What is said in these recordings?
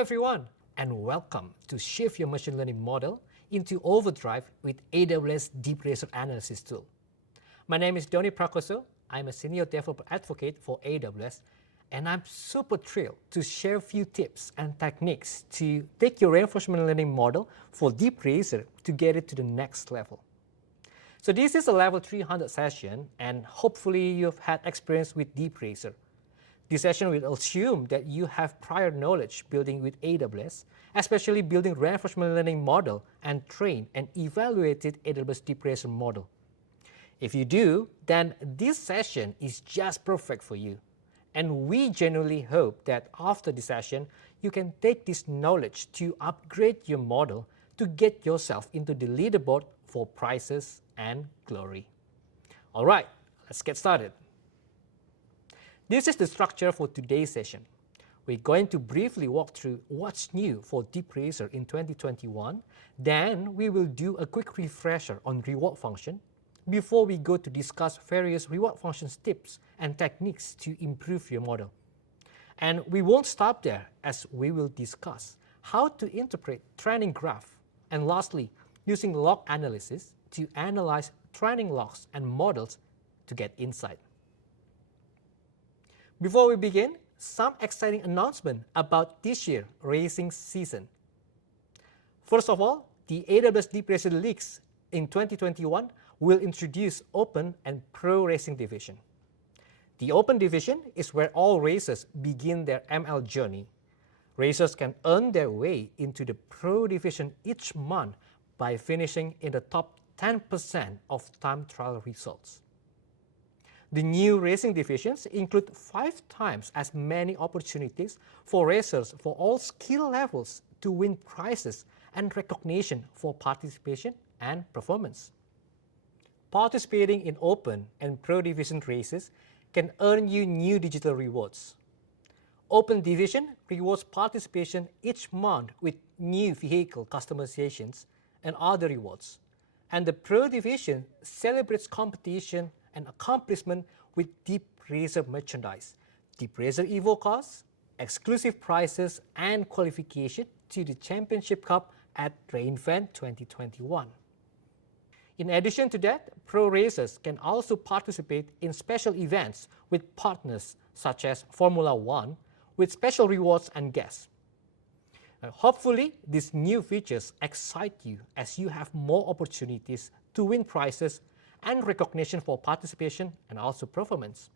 everyone, and welcome to Shift Your Machine Learning Model into Overdrive with AWS DeepRacer Analysis Tool. My name is Doni Prakoso. I'm a Senior Developer Advocate for AWS, and I'm super thrilled to share a few tips and techniques to take your reinforcement learning model for DeepRacer to get it to the next level. So this is a level 300 session, and hopefully you've had experience with DeepRacer. This session will assume that you have prior knowledge building with AWS, especially building reinforcement learning model and train and evaluated AWS DeepRacer model. If you do, then this session is just perfect for you. And we genuinely hope that after this session, you can take this knowledge to upgrade your model to get yourself into the leaderboard for prizes and glory. All right, let's get started. This is the structure for today's session. We're going to briefly walk through what's new for DeepRacer in 2021. Then we will do a quick refresher on reward function before we go to discuss various reward functions tips and techniques to improve your model. And we won't stop there, as we will discuss how to interpret training graph, and lastly, using log analysis to analyze training logs and models to get insight. Before we begin, some exciting announcement about this year's racing season. First of all, the AWS DeepRacer Leagues in 2021 will introduce Open and Pro Racing Division. The Open Division is where all racers begin their ML journey. Racers can earn their way into the Pro Division each month by finishing in the top 10% of time trial results. The new racing divisions include 5 times as many opportunities for racers for all skill levels to win prizes and recognition for participation and performance. Participating in Open and Pro Division races can earn you new digital rewards. Open Division rewards participation each month with new vehicle customizations and other rewards. And the Pro Division celebrates competition and accomplishment with DeepRacer merchandise, DeepRacer Evo cars, exclusive prizes, and qualification to the Championship Cup at reInvent 2021. In addition to that, pro racers can also participate in special events with partners such as Formula One with special rewards and guests. Hopefully, these new features excite you as you have more opportunities to win prizes and recognition for participation and also performance.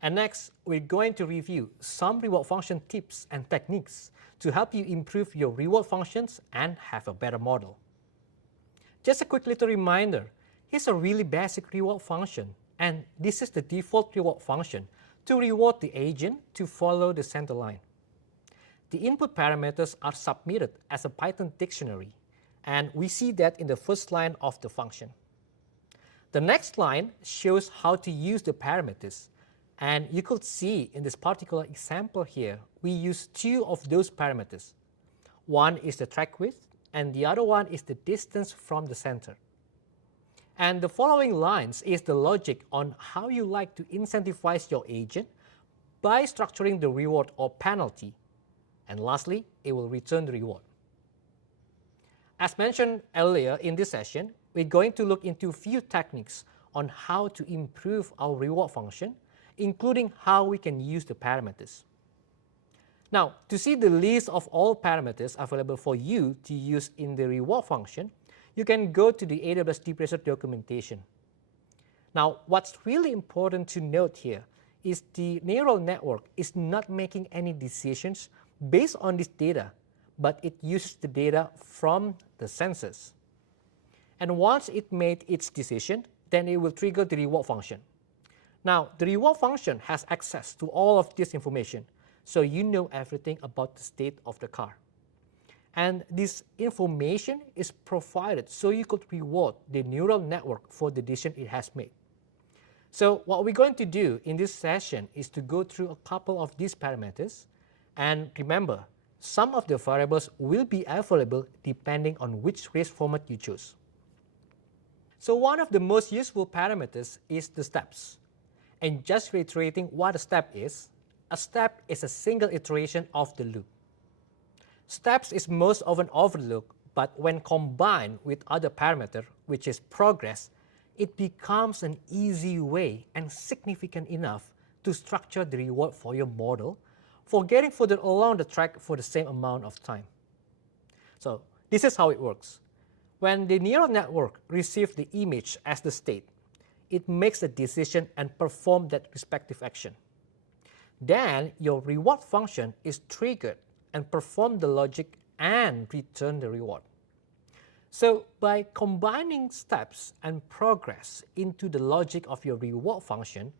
And next, we're going to review some reward function tips and techniques to help you improve your reward functions and have a better model. Just a quick little reminder, here's a really basic reward function, and this is the default reward function to reward the agent to follow the center line. The input parameters are submitted as a Python dictionary, and we see that in the first line of the function. The next line shows how to use the parameters, and you could see in this particular example here, we use 2 of those parameters. One is the track width, and the other one is the distance from the center. And the following lines is the logic on how you like to incentivize your agent by structuring the reward or penalty. And lastly, it will return the reward. As mentioned earlier in this session, we're going to look into a few techniques on how to improve our reward function, including how we can use the parameters. Now, to see the list of all parameters available for you to use in the reward function, you can go to the AWS DeepRacer documentation. Now, what's really important to note here is the neural network is not making any decisions based on this data, but it uses the data from the sensors. And once it made its decision, then it will trigger the reward function. Now, the reward function has access to all of this information, so you know everything about the state of the car. And this information is provided so you could reward the neural network for the decision it has made. So what we're going to do in this session is to go through a couple of these parameters. And remember, some of the variables will be available depending on which race format you choose. So one of the most useful parameters is the steps. And just reiterating what a step is a single iteration of the loop. Steps is most often overlooked, but when combined with other parameter, which is progress, it becomes an easy way and significant enough to structure the reward for your model for getting further along the track for the same amount of time. So this is how it works. When the neural network receives the image as the state, it makes a decision and performs that respective action. Then your reward function is triggered and perform the logic and return the reward. So by combining steps and progress into the logic of your reward function,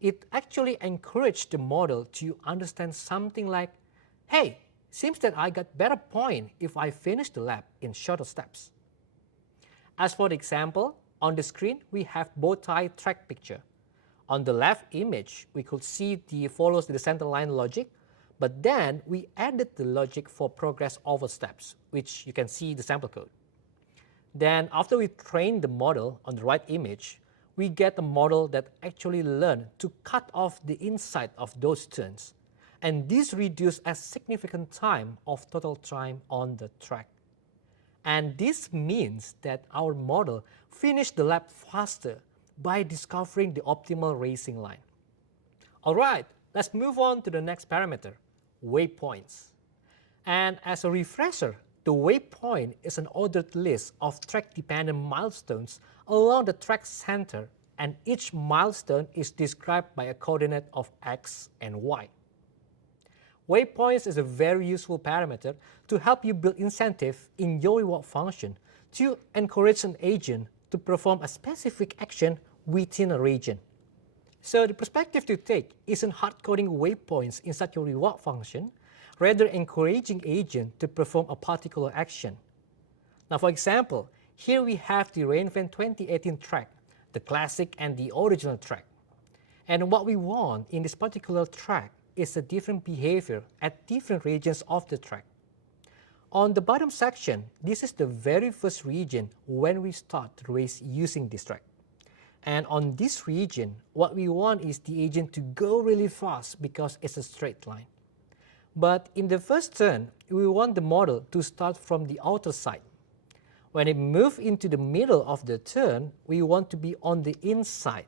it actually encourages the model to understand something like, hey, seems that I got better point if I finish the lab in shorter steps. As for the example, on the screen we have bow tie track picture. On the left image, we could see the follows the center line logic, but then we added the logic for progress over steps, which you can see the sample code. Then after we train the model on the right image, we get a model that actually learns to cut off the inside of those turns. And this reduces a significant time of total time on the track. And this means that our model finished the lap faster by discovering the optimal racing line. Alright, let's move on to the next parameter, waypoints. And as a refresher, the waypoint is an ordered list of track-dependent milestones along the track center, and each milestone is described by a coordinate of x and y. Waypoints is a very useful parameter to help you build incentive in your reward function to encourage an agent to perform a specific action within a region. So the perspective to take isn't hard-coding waypoints inside your reward function, rather encouraging agent to perform a particular action. Now for example, here we have the reInvent 2018 track, the classic and the original track. And what we want in this particular track is a different behavior at different regions of the track. On the bottom section, this is the very first region when we start the race using this track. And on this region, what we want is the agent to go really fast because it's a straight line. But in the first turn, we want the model to start from the outer side. When it moves into the middle of the turn, we want to be on the inside.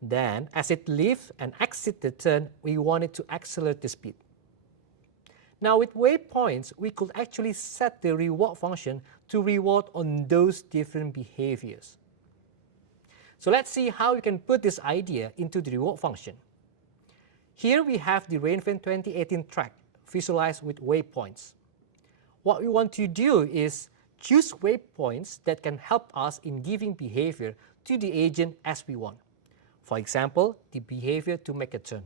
Then, as it leaves and exits the turn, we want it to accelerate the speed. Now with waypoints, we could actually set the reward function to reward on those different behaviors. So let's see how we can put this idea into the reward function. Here we have the reInvent 2018 track visualized with waypoints. What we want to do is choose waypoints that can help us in giving behavior to the agent as we want. For example, the behavior to make a turn.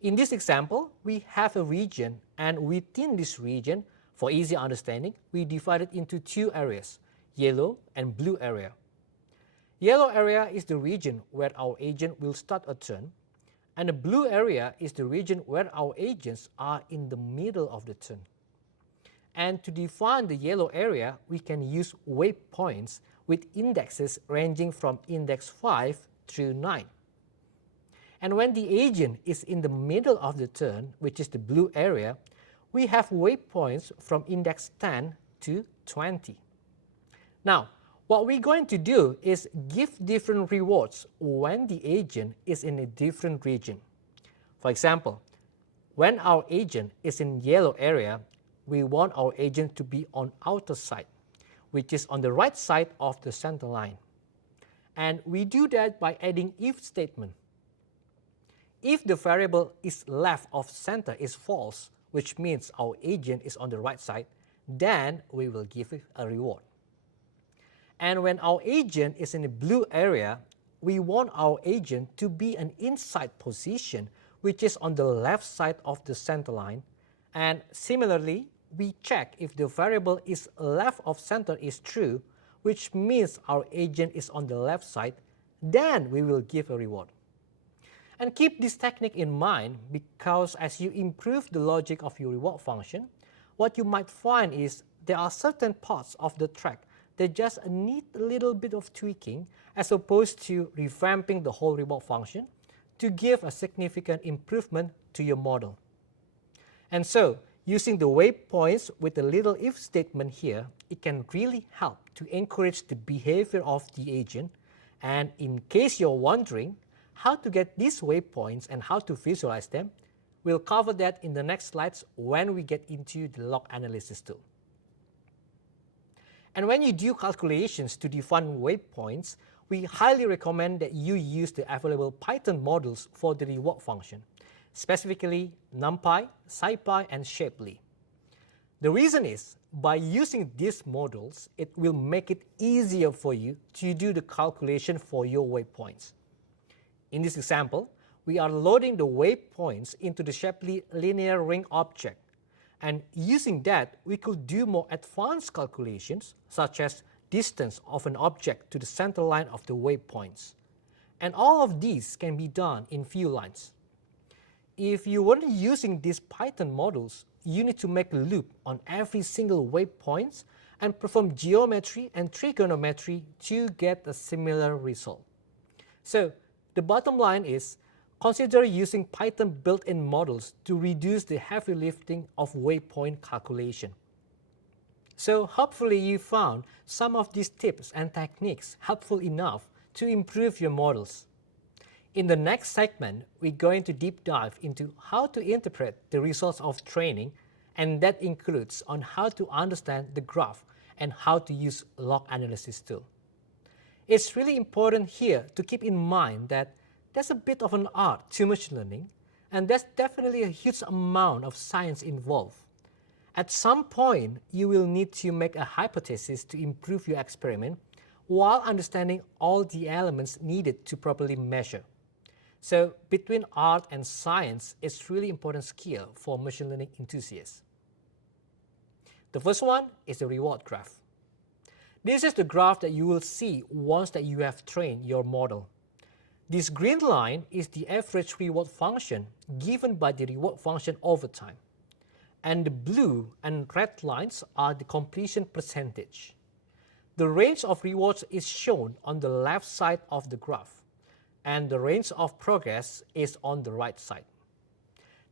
In this example, we have a region, and within this region, for easy understanding, we divide it into two areas, yellow and blue area. Yellow area is the region where our agent will start a turn, and the blue area is the region where our agents are in the middle of the turn. And to define the yellow area, we can use waypoints with indexes ranging from index 5 through 9. And when the agent is in the middle of the turn, which is the blue area, we have waypoints from index 10 to 20. Now, what we're going to do is give different rewards when the agent is in a different region. For example, when our agent is in yellow area, we want our agent to be on outer side, which is on the right side of the center line. And we do that by adding if statement. If the variable is left of center is false, which means our agent is on the right side, then we will give it a reward. And when our agent is in the blue area, we want our agent to be an inside position, which is on the left side of the center line. And similarly, we check if the variable is left of center is true, which means our agent is on the left side, then we will give a reward. And keep this technique in mind, because as you improve the logic of your reward function, what you might find is there are certain parts of the track that just need a little bit of tweaking as opposed to revamping the whole reward function to give a significant improvement to your model. And so, Using the waypoints with the little if statement here, it can really help to encourage the behavior of the agent. And in case you're wondering how to get these waypoints and how to visualize them, we'll cover that in the next slides when we get into the log analysis tool. And when you do calculations to define waypoints, we highly recommend that you use the available Python models for the reward function, specifically NumPy, SciPy, and Shapely. The reason is, by using these models, it will make it easier for you to do the calculation for your waypoints. In this example, we are loading the waypoints into the Shapely linear ring object, and using that, we could do more advanced calculations, such as distance of an object to the center line of the waypoints. And all of these can be done in few lines. If you weren't using these Python models, you need to make a loop on every single waypoint and perform geometry and trigonometry to get a similar result. So the bottom line is, consider using Python built-in models to reduce the heavy lifting of waypoint calculation. So hopefully you found some of these tips and techniques helpful enough to improve your models. In the next segment, we're going to deep dive into how to interpret the results of training, and that includes on how to understand the graph and how to use log analysis tool. It's really important here to keep in mind that there's a bit of an art to machine learning, and there's definitely a huge amount of science involved. At some point, you will need to make a hypothesis to improve your experiment while understanding all the elements needed to properly measure. So between art and science, it's really important skill for machine learning enthusiasts. The first one is the reward graph. This is the graph that you will see once that you have trained your model. This green line is the average reward function given by the reward function over time. And the blue and red lines are the completion percentage. The range of rewards is shown on the left side of the graph, and the range of progress is on the right side.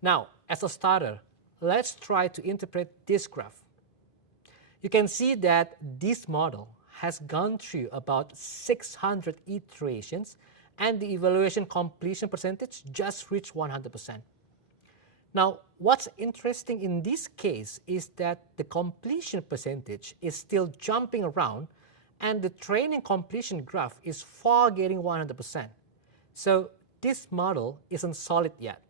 Now, as a starter, let's try to interpret this graph. You can see that this model has gone through about 600 iterations, and the evaluation completion percentage just reached 100%. Now, what's interesting in this case is that the completion percentage is still jumping around, and the training completion graph is far getting 100%. So this model isn't solid yet.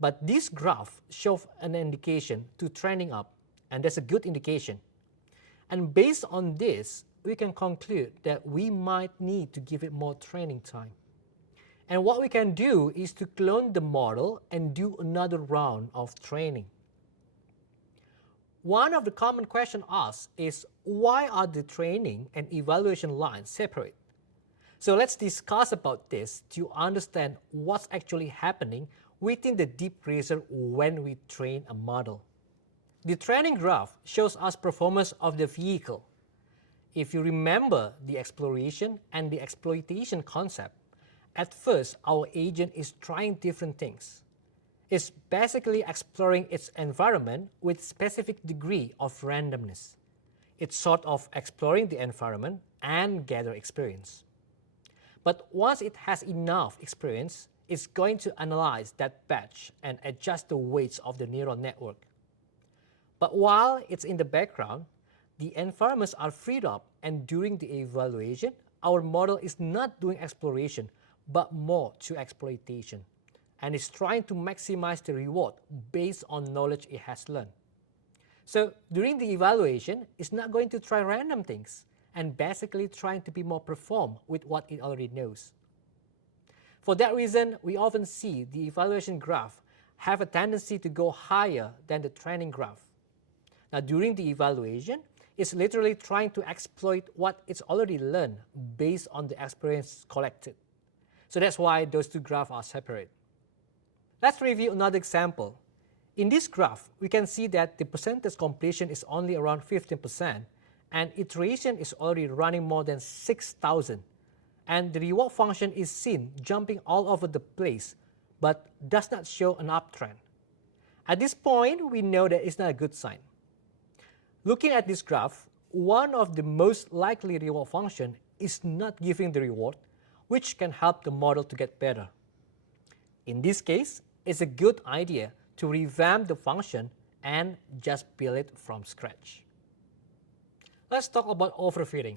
But this graph shows an indication to trending up, and that's a good indication. And based on this, we can conclude that we might need to give it more training time. And what we can do is to clone the model and do another round of training. One of the common questions asked is, why are the training and evaluation lines separate? So let's discuss about this to understand what's actually happening within the DeepRacer when we train a model. The training graph shows us performance of the vehicle. If you remember the exploration and the exploitation concept, at first our agent is trying different things. It's basically exploring its environment with specific degree of randomness. It's sort of exploring the environment and gather experience. But once it has enough experience, it's going to analyze that batch and adjust the weights of the neural network. But while it's in the background, the environments are freed up, and during the evaluation, our model is not doing exploration, but more to exploitation, and is trying to maximize the reward based on knowledge it has learned. So during the evaluation, it's not going to try random things, and basically trying to be more perform with what it already knows. For that reason, we often see the evaluation graph have a tendency to go higher than the training graph. Now during the evaluation, it's literally trying to exploit what it's already learned based on the experience collected. So that's why those two graphs are separate. Let's review another example. In this graph, we can see that the percentage completion is only around 15%, and iteration is already running more than 6,000. And the reward function is seen jumping all over the place, but does not show an uptrend. At this point, we know that it's not a good sign. Looking at this graph, one of the most likely reward function is not giving the reward, which can help the model to get better. In this case, it's a good idea to revamp the function and just build it from scratch. Let's talk about overfitting.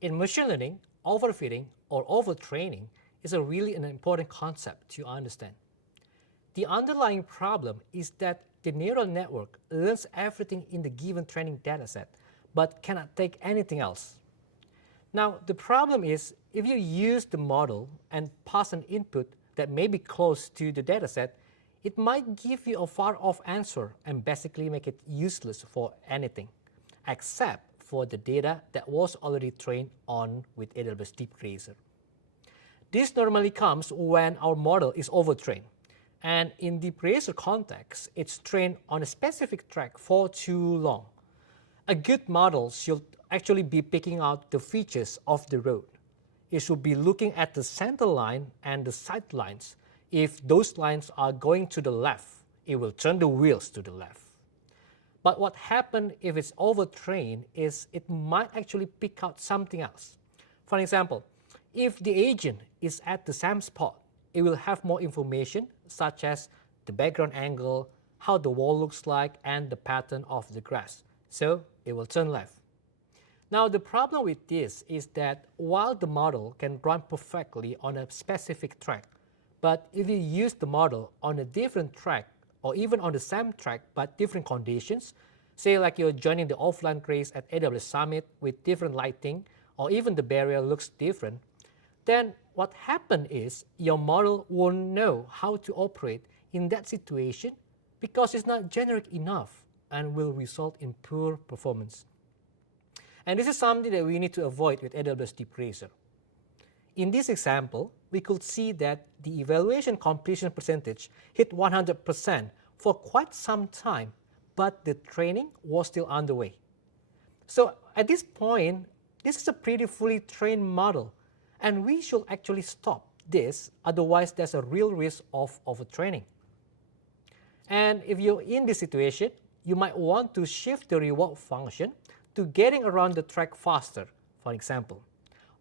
In machine learning, overfitting or overtraining is really an important concept to understand. The underlying problem is that the neural network learns everything in the given training dataset, but cannot take anything else. Now, the problem is if you use the model and pass an input that may be close to the dataset, it might give you a far-off answer and basically make it useless for anything, except for the data that was already trained on with AWS DeepRacer. This normally comes when our model is overtrained. And in DeepRacer context, it's trained on a specific track for too long. A good model should actually be picking out the features of the road. It should be looking at the center line and the side lines. If those lines are going to the left, it will turn the wheels to the left. But what happens if it's overtrained is it might actually pick out something else. For example, if the agent is at the same spot, it will have more information such as the background angle, how the wall looks like, and the pattern of the grass. So it will turn left. Now the problem with this is that while the model can run perfectly on a specific track, but if you use the model on a different track or even on the same track but different conditions, say like you're joining the offline race at AWS Summit with different lighting or even the barrier looks different, then what happens is your model won't know how to operate in that situation because it's not generic enough and will result in poor performance. And this is something that we need to avoid with AWS DeepRacer. In this example, we could see that the evaluation completion percentage hit 100% for quite some time, but the training was still underway. So at this point, this is a pretty fully trained model, and we should actually stop this, otherwise there's a real risk of overtraining. And if you're in this situation, you might want to shift the reward function to getting around the track faster, for example,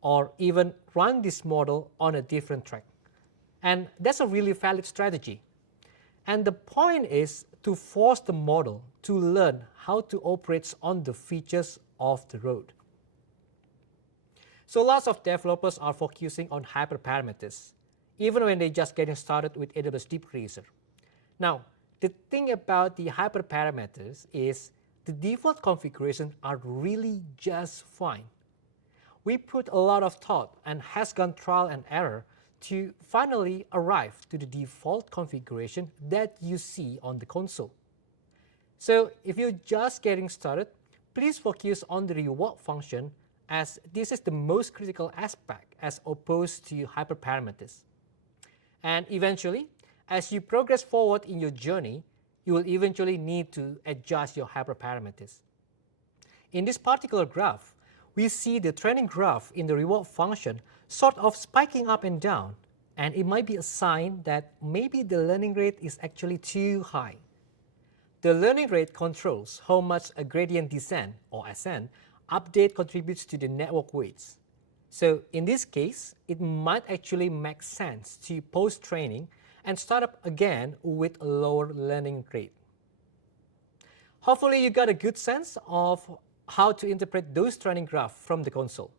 or even run this model on a different track. And that's a really valid strategy. And the point is to force the model to learn how to operate on the features of the road. So lots of developers are focusing on hyperparameters, even when they're just getting started with AWS DeepRacer. Now, the thing about the hyperparameters is the default configurations are really just fine. We put a lot of thought and has gone trial and error to finally arrive to the default configuration that you see on the console. So if you're just getting started, please focus on the reward function as this is the most critical aspect as opposed to hyperparameters. And eventually, as you progress forward in your journey, you will eventually need to adjust your hyperparameters. In this particular graph, we see the training graph in the reward function sort of spiking up and down, and it might be a sign that maybe the learning rate is actually too high. The learning rate controls how much a gradient descent or ascent update contributes to the network weights. So in this case, it might actually make sense to post-training and start up again with a lower learning rate. Hopefully you got a good sense of how to interpret those training graphs from the console.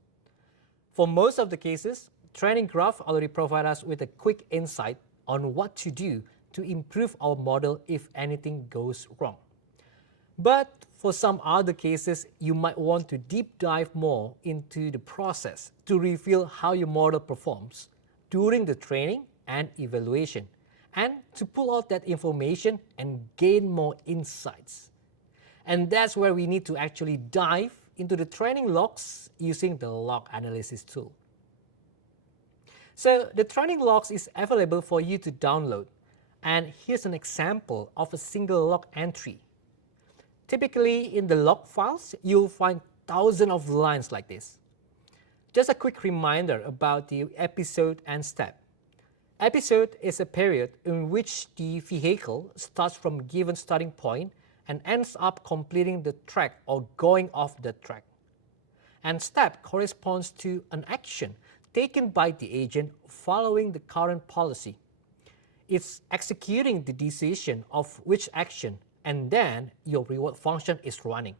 For most of the cases, training graph already provide us with a quick insight on what to do to improve our model if anything goes wrong. But for some other cases, you might want to deep dive more into the process to reveal how your model performs during the training and evaluation, and to pull out that information and gain more insights. And that's where we need to actually dive into the training logs using the log analysis tool. So the training logs is available for you to download, and here's an example of a single log entry. Typically in the log files, you'll find thousands of lines like this. Just a quick reminder about the episode and step. Episode is a period in which the vehicle starts from a given starting point and ends up completing the track or going off the track. And step corresponds to an action taken by the agent following the current policy. It's executing the decision of which action, and then your reward function is running.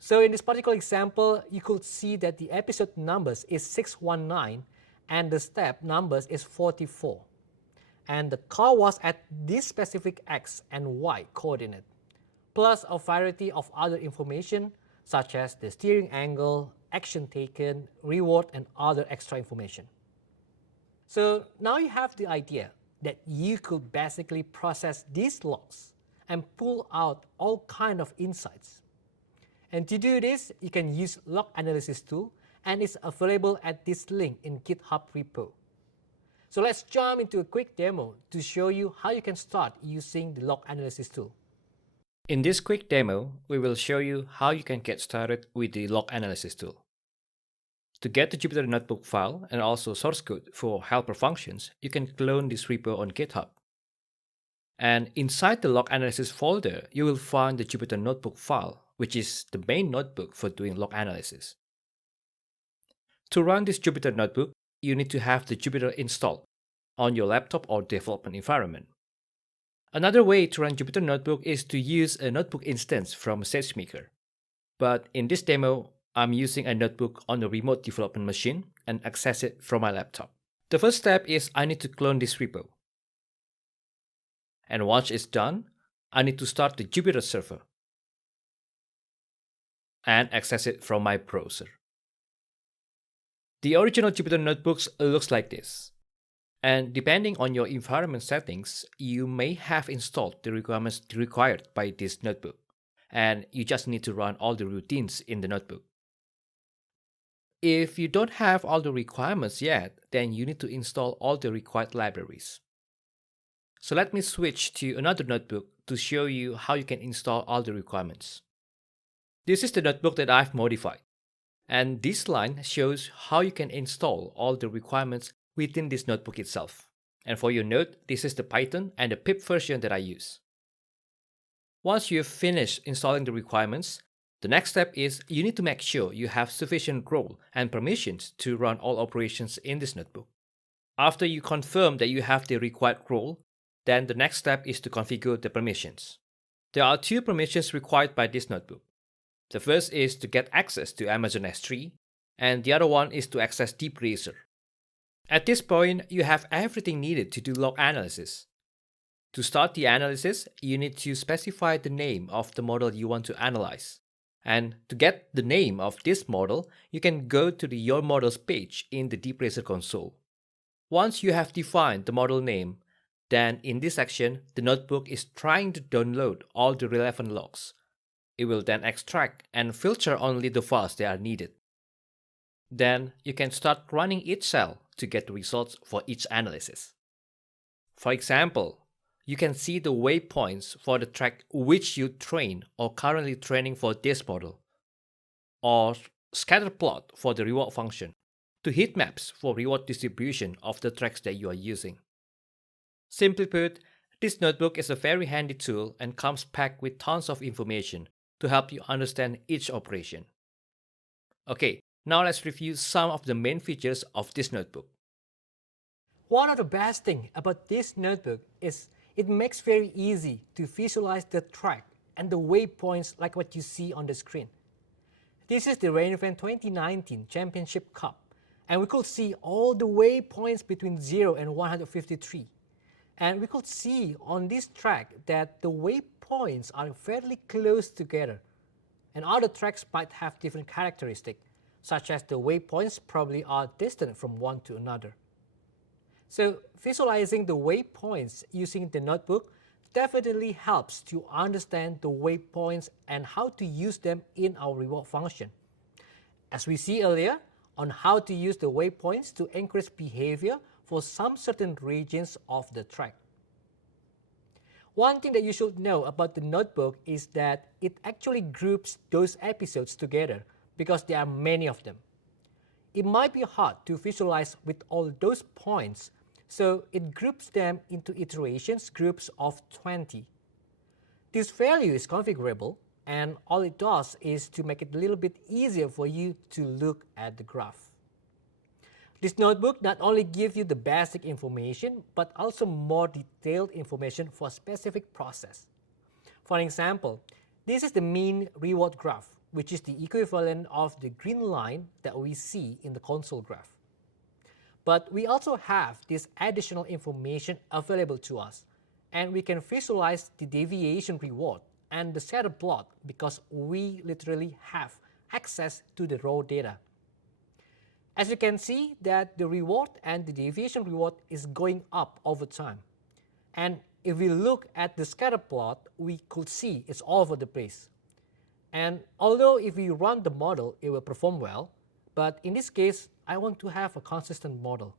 So in this particular example, you could see that the episode numbers is 619 and the step numbers is 44. And the car was at this specific X and Y coordinate, plus a variety of other information such as the steering angle, action taken, reward, and other extra information. So now you have the idea that you could basically process these logs and pull out all kind of insights. And to do this, you can use log analysis tool, and it's available at this link in GitHub repo. So let's jump into a quick demo to show you how you can start using the log analysis tool. In this quick demo, we will show you how you can get started with the log analysis tool. To get the Jupyter Notebook file and also source code for helper functions, you can clone this repo on GitHub. And inside the log analysis folder, you will find the Jupyter Notebook file, which is the main notebook for doing log analysis. To run this Jupyter Notebook, you need to have the Jupyter installed on your laptop or development environment. Another way to run Jupyter Notebook is to use a notebook instance from SageMaker. But in this demo, I'm using a notebook on a remote development machine and access it from my laptop. The first step is I need to clone this repo. And once it's done, I need to start the Jupyter server and access it from my browser. The original Jupyter Notebooks looks like this. And depending on your environment settings, you may have installed the requirements required by this notebook. And you just need to run all the routines in the notebook. If you don't have all the requirements yet, then you need to install all the required libraries. So let me switch to another notebook to show you how you can install all the requirements. This is the notebook that I've modified. And this line shows how you can install all the requirements within this notebook itself. And for your note, this is the Python and the pip version that I use. Once you've finished installing the requirements, the next step is you need to make sure you have sufficient role and permissions to run all operations in this notebook. After you confirm that you have the required role, then the next step is to configure the permissions. There are two permissions required by this notebook. The first is to get access to Amazon S3, and the other one is to access DeepRacer. At this point, you have everything needed to do log analysis. To start the analysis, you need to specify the name of the model you want to analyze. And to get the name of this model, you can go to the Your Models page in the DeepRacer console. Once you have defined the model name, then in this section, the notebook is trying to download all the relevant logs. It will then extract and filter only the files that are needed. Then you can start running each cell to get the results for each analysis. For example, you can see the waypoints for the track which you train or currently training for this model, or scatter plot for the reward function, to heat maps for reward distribution of the tracks that you are using. Simply put, this notebook is a very handy tool and comes packed with tons of information to help you understand each operation. Okay, now let's review some of the main features of this notebook. One of the best things about this notebook is it makes very easy to visualize the track and the waypoints like what you see on the screen. This is the Rainevent 2019 Championship Cup, and we could see all the waypoints between 0 and 153. And we could see on this track that the waypoints are fairly close together, and other tracks might have different characteristics, such as the waypoints probably are distant from one to another. So visualizing the waypoints using the notebook definitely helps to understand the waypoints and how to use them in our reward function. As we see earlier on how to use the waypoints to increase behavior for some certain regions of the track. One thing that you should know about the notebook is that it actually groups those episodes together because there are many of them. It might be hard to visualize with all those points, So it groups them into iterations groups of 20. This value is configurable, and all it does is to make it a little bit easier for you to look at the graph. This notebook not only gives you the basic information, but also more detailed information for a specific process. For example, this is the mean reward graph, which is the equivalent of the green line that we see in the console graph. But we also have this additional information available to us, and we can visualize the deviation reward and the scatter plot because we literally have access to the raw data. As you can see that the reward and the deviation reward is going up over time. And if we look at the scatter plot, we could see it's all over the place. And although if we run the model, it will perform well, but in this case, I want to have a consistent model,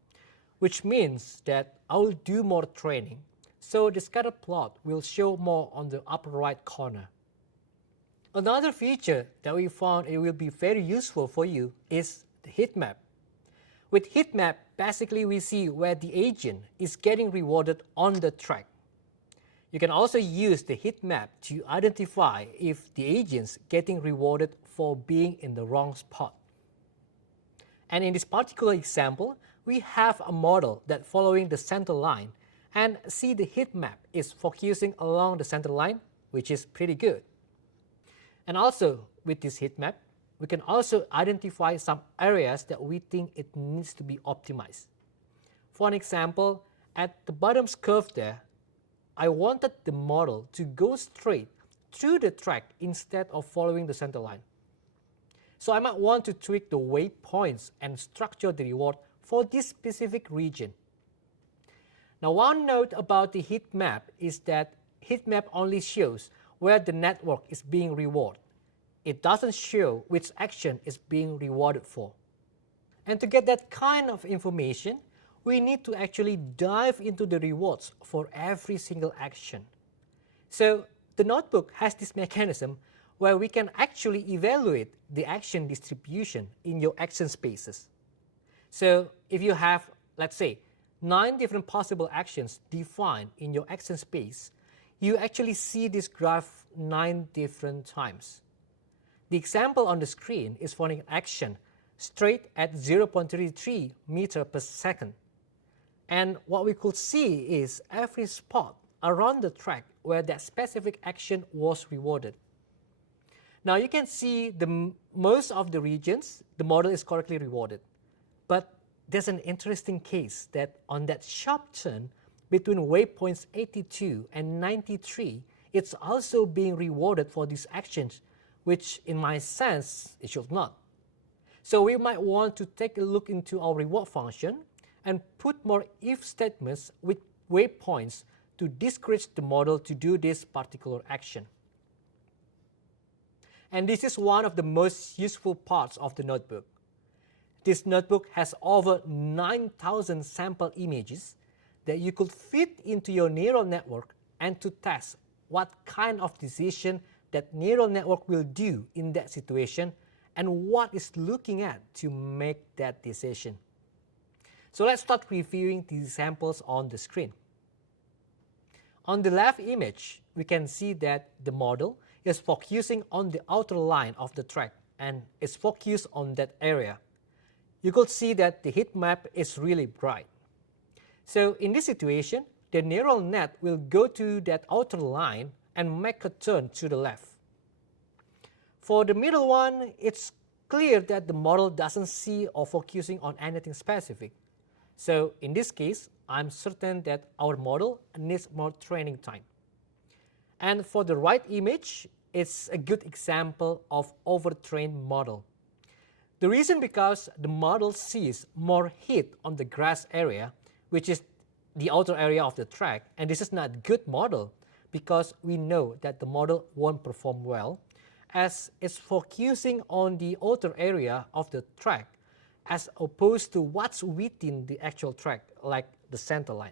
which means that I will do more training, so the scatter plot will show more on the upper right corner. Another feature that we found it will be very useful for you is the heat map. With heat map, basically we see where the agent is getting rewarded on the track. You can also use the heat map to identify if the agent's getting rewarded for being in the wrong spot. And in this particular example, we have a model that following the center line, and see the heat map is focusing along the center line, which is pretty good. And also with this heat map, we can also identify some areas that we think it needs to be optimized. For an example, at the bottom curve there, I wanted the model to go straight through the track instead of following the center line. So I might want to tweak the waypoints and structure the reward for this specific region. Now, one note about the heat map is that heat map only shows where the network is being rewarded. It doesn't show which action is being rewarded for. And to get that kind of information, we need to actually dive into the rewards for every single action. So the notebook has this mechanism where we can actually evaluate the action distribution in your action spaces. So if you have, let's say, 9 different possible actions defined in your action space, you actually see this graph 9 different times. The example on the screen is for an action straight at 0.33 meter per second. And what we could see is every spot around the track where that specific action was rewarded. Now you can see most of the regions, the model is correctly rewarded. But there's an interesting case that on that sharp turn between waypoints 82 and 93, it's also being rewarded for these actions, which in my sense, it should not. So we might want to take a look into our reward function and put more if statements with waypoints to discourage the model to do this particular action. And this is one of the most useful parts of the notebook. This notebook has over 9,000 sample images that you could fit into your neural network and to test what kind of decision that neural network will do in that situation and what it's looking at to make that decision. So let's start reviewing the examples on the screen. On the left image, we can see that the model is focusing on the outer line of the track and is focused on that area. You could see that the heat map is really bright. So in this situation, the neural net will go to that outer line and make a turn to the left. For the middle one, it's clear that the model doesn't see or focusing on anything specific. So in this case, I'm certain that our model needs more training time. And for the right image, it's a good example of overtrained model. The reason because the model sees more heat on the grass area, which is the outer area of the track, and this is not a good model because we know that the model won't perform well as it's focusing on the outer area of the track as opposed to what's within the actual track, like the center line.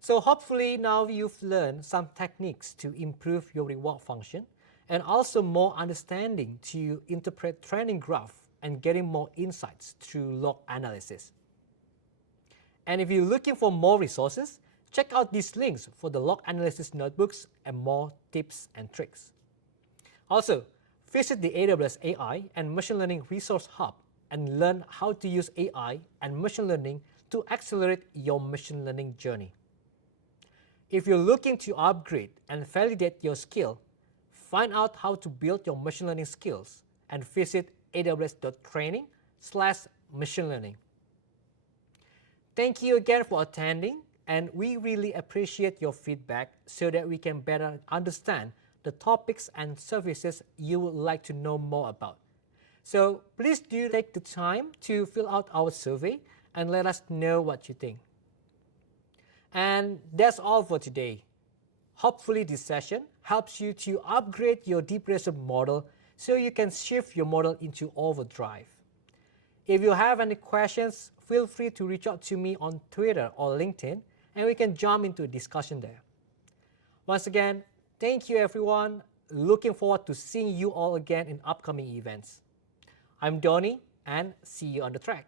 So hopefully now you've learned some techniques to improve your reward function and also more understanding to interpret training graph and getting more insights through log analysis. And if you're looking for more resources, check out these links for the log analysis notebooks and more tips and tricks. Also, visit the AWS AI and Machine Learning Resource Hub and learn how to use AI and machine learning to accelerate your machine learning journey. If you're looking to upgrade and validate your skill, find out how to build your machine learning skills and visit aws.training/machine learning. Thank you again for attending, and we really appreciate your feedback so that we can better understand the topics and services you would like to know more about. So please do take the time to fill out our survey and let us know what you think. And that's all for today. Hopefully this session helps you to upgrade your DeepRacer model so you can shift your model into overdrive. If you have any questions, feel free to reach out to me on Twitter or LinkedIn, and we can jump into a discussion there. Once again, thank you everyone. Looking forward to seeing you all again in upcoming events. I'm Donnie, and see you on the track.